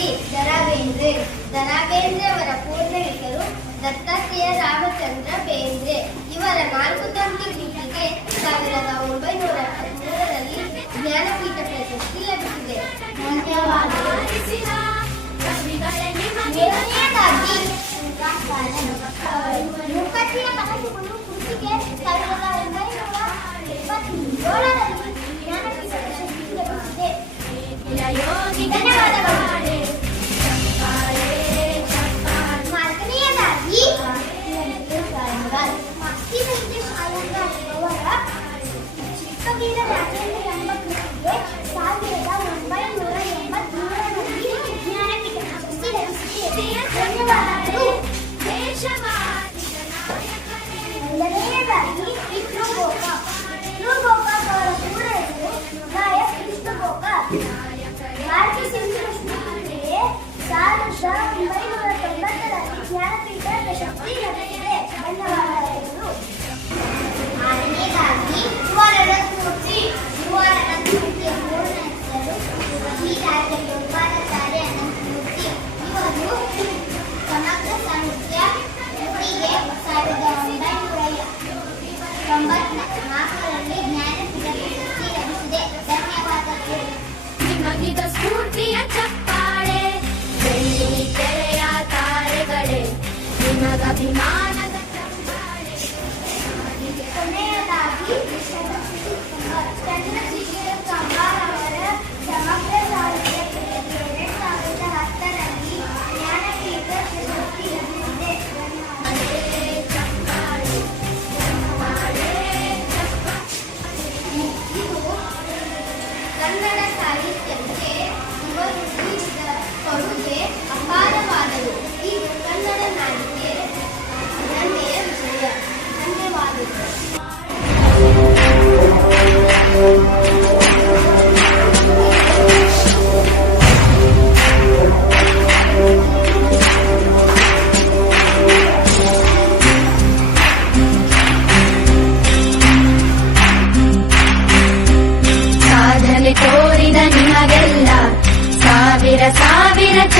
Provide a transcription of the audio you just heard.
ಶ್ರೀ ದರಾಬೇಂದ್ರೆ ದರಾಬೇಂದ್ರೆ ಅವರ ಪೂರ್ಣ ಹೆಸರು ದತ್ತಾತ್ರೇಯ ರಾಮಚಂದ್ರ ಬೇಂದ್ರೆ. ಇವರ ನಾಲ್ಕು ತಂತಿ ಸಾವಿರದ ಒಂಬೈನೂರ ที่มา ತೋರಿದ ನಿಮಗೆಲ್ಲ ಸಾವಿರ ಸಾವಿರ ಚ